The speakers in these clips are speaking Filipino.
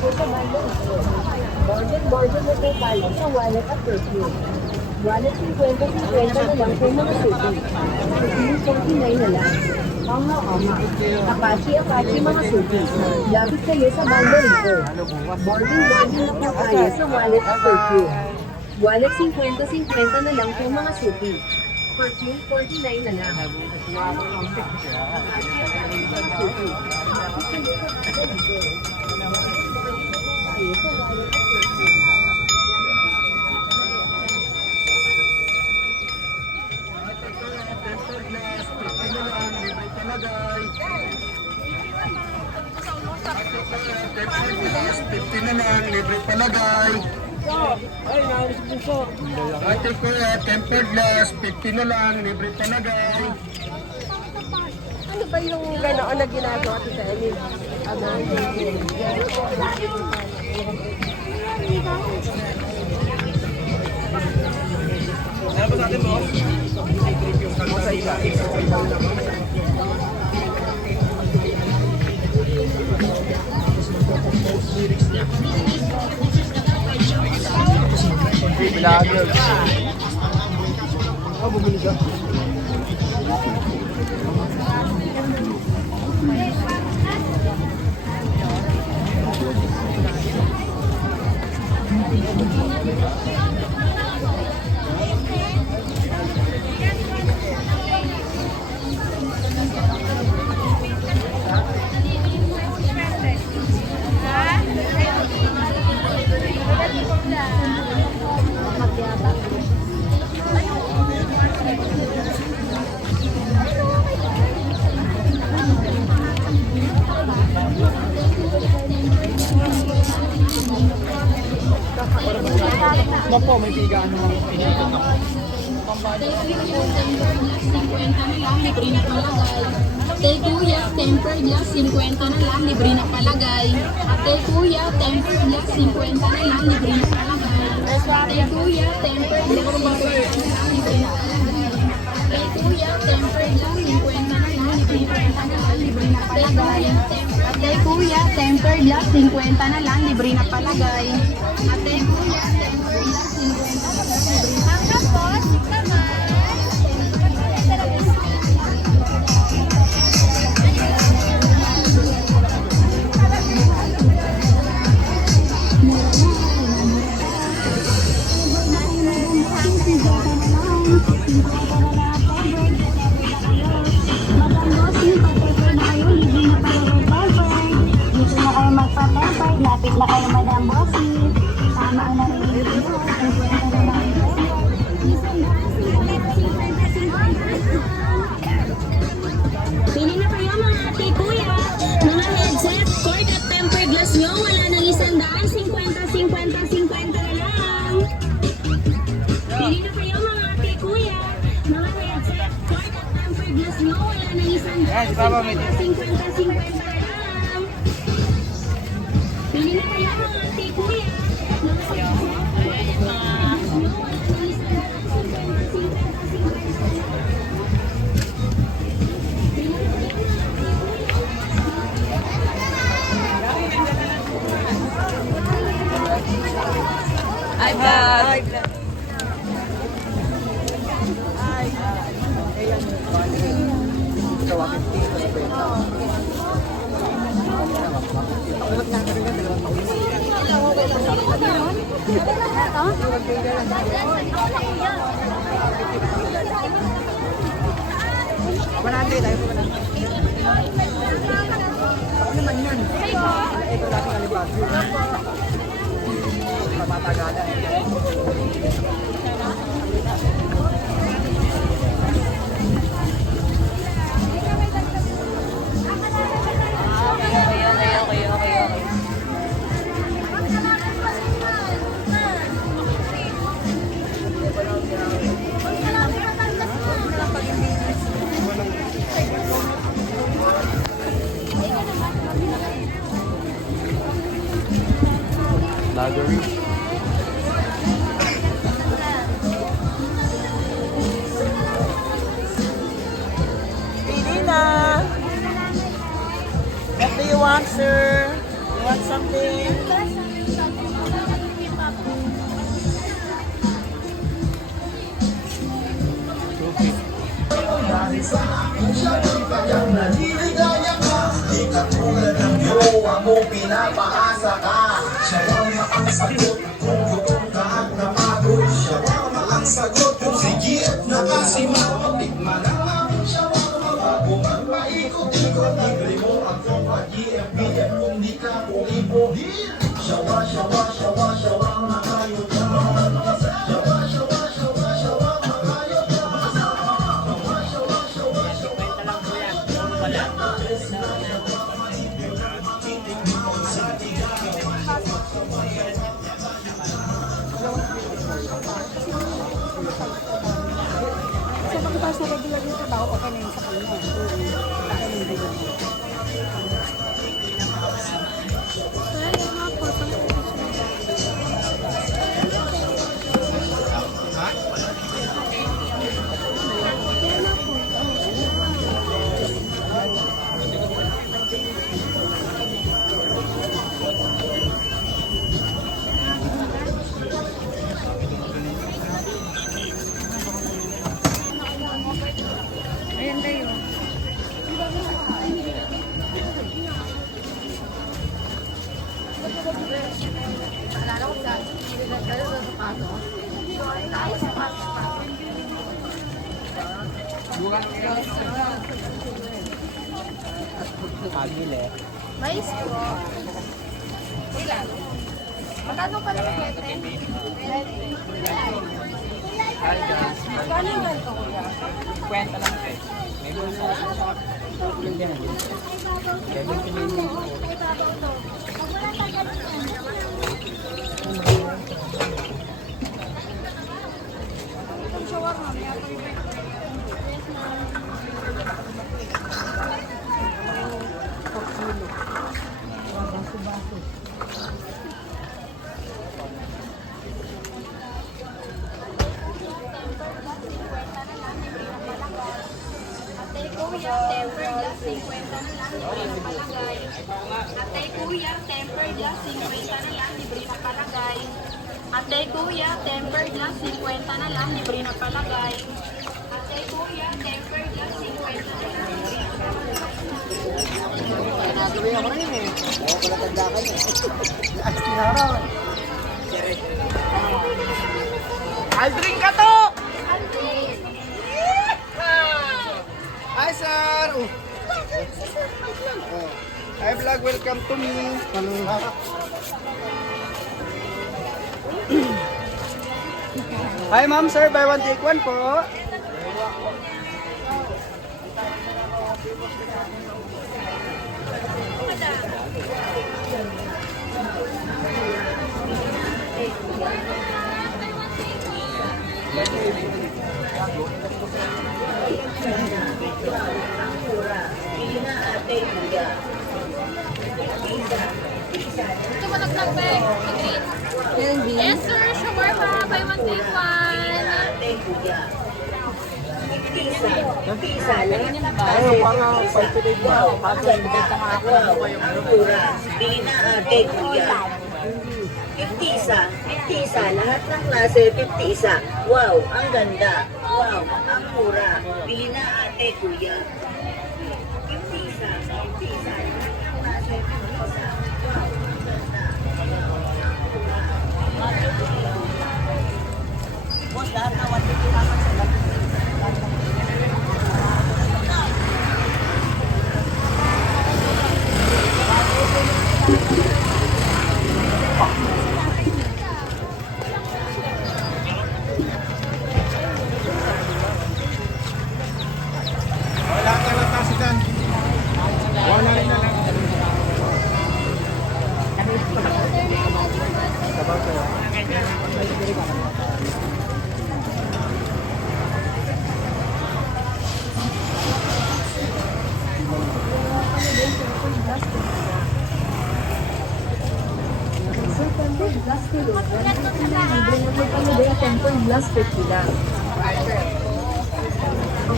sa bundle. Border mo po tayo sa wallet at perfume. Wallet 50-50 na lang po mga suki. Perfume 49 na lang. Oma. Apache mga suki. Lapit kayo sa bundle ito. Boarding na po tayo sa wallet at perfume. Wallet 50-50 na lang po mga suki. Perfume 49 na lang. Na lang, libre palagay. Ay, naalis po po. Ate ko, tempered glass, 50 na lang, libre palagay. Ano ba yung ganoon na ginagawa ko sa inyo? Ano? Ano ba sa atin mo? Sa iba. Vlogger. Bumili ka. Ano po, may tigaan mo. Ate kuya, tempered glass, 50 na lang, libre na palagay. Ate kuya, tempered glass, 50 na lang, libre na palagay. Ate kuya, tempered glass, 50 na lang, libre na palagay. Ate kuya, tempered glass, 50 na lang, libre na palagay. Ate kuya, tempered glass, 50 na lang, libre na palagay. Ate kuya, tempered glass, 50 na lang, libre na palagay. Tapos, lapit na kayo, Madam Bossy. Tama na rin ito. Pili na kayo mga ate, kuya. Mga headset, cord at tempered glass nyo. Wala nang 100, 50 na lang. Pili na kayo mga ate, kuya. Mga headset, cord at tempered glass nyo. Wala nang 100, 50 na lang. Pili na kayo mga ate, kuya. Ay, vlog. Manante tayo. Ano naman yan? Ito natin kalibag. Pamatagala. Laggery. Pili na. What do you want, sir? You want something? So, pagkatapos sa regular yung trabaho, okay na yun sa kanya. Okay na yun. Ayan na yun. Mais po. Ilan? Magkano pa naman ito? Magkano yung ganito, kuya? Kwenta lang eh. May bulsa. Ate kuya, tempered glass 50 na lang, libre na palagay. Ate kuya, tempered glass 50 na lang, libre na palagay. Ate kuya, tempered glass 50 na lang, libre na palagay. Ate kuya, tempered glass 50 na lang, libre na palagay. Nagawin ako rin eh. Oo, pala tandakan eh. I'll drink ka to! Hi, sir! Hi, vlog. Welcome to me. Hi, ma'am, sir. Buy one, take one po. Ito mo nagtagbay. Yes, sir. Shawarma. Buy one, take one. Ayaw pa nga, pagtuloy ba? Pagtuloy pa nga ako. Bili na ate, kuya. 50 isa. 50 isa. Lahat ng klase, 50 isa. Wow, ang ganda. Wow, ang mura. Bili na ate, kuya. 50 isa. 50 isa. Lahat ng klase, 50 isa. Wow, ang ganda. Boss, lahat na 150 naman sa lahat. Wala ka lang kasi dyan. Wala rin na lang. Sir, tempered glass kilo. Libre na magpalagay tempered glass 50 lang.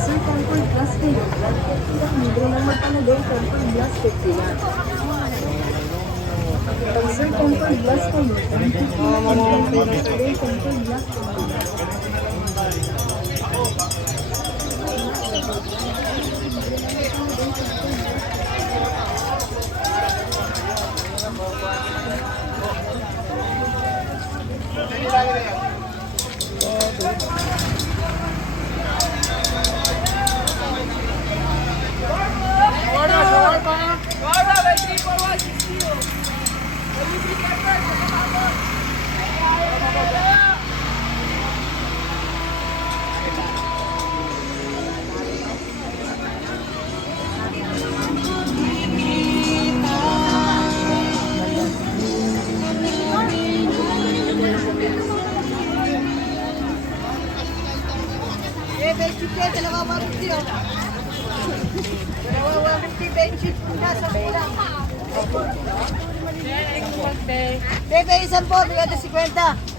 Sir, tempered glass kilo. Libre na magpalagay tempered glass 50 lang. Sir, tempered glass kilo. Libre na magpalagay tempered glass 50 lang. Eh, benchit yan, dalawa 150 oh. Dalawa 150 benchit. Nasa kulang. Bebe, isang po, 250.